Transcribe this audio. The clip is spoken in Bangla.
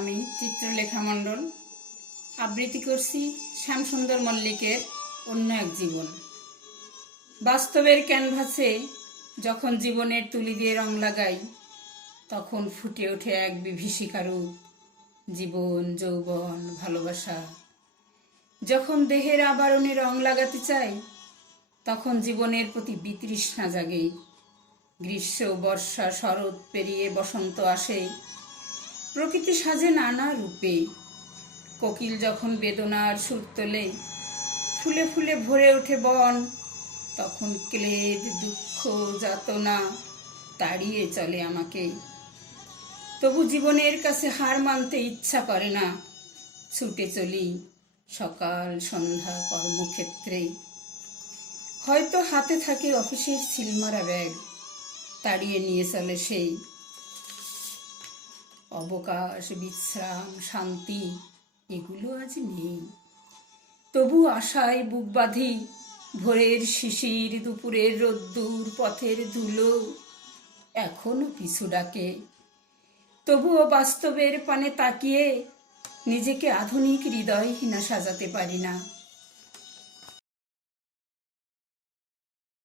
আমি চিত্রলেখা মণ্ডল। আবৃত্তি করছি শ্যামসুন্দর মল্লিকের অন্য এক জীবন। বাস্তবের ক্যানভাসে যখন জীবনের তুলি দিয়ে রং লাগাই, তখন ফুটে ওঠে এক বিভীষিকা রূপ জীবন, যৌবন, ভালোবাসা। যখন দেহের আবরণে রং লাগাতে চাই, তখন জীবনের প্রতি বিতৃষ্ণা জাগে। গ্রীষ্ম, বর্ষা, শরৎ পেরিয়ে বসন্ত আসে। প্রকৃতি সাজে নানা রূপে। কোকিল যখন বেদনার সুর তোলে, ফুলে ফুলে ভরে ওঠে বন, তখন ক্লেদ, দুঃখ, যাতনা তাড়িয়ে চলে আমাকে। তবু জীবনের কাছে হার মানতে ইচ্ছা করে না। ছুটে চলি সকাল, সন্ধ্যা কর্মক্ষেত্রে। হয়তো হাতে থাকে অফিসের সিলমারা ব্যাগ, তাড়িয়ে নিয়ে চলে সেই অবকাশ বিশ্রাম শান্তি, এগুলো আজ নেই। তবু আশায় বুক বাঁধি ভোরের শিশির, দুপুরের রোদ্দুর, পথের ধুলো এখনও পিছু ডাকে। তবুও বাস্তবের পানে তাকিয়ে নিজেকে আধুনিক হৃদয়হীনা সাজাতে পারি না।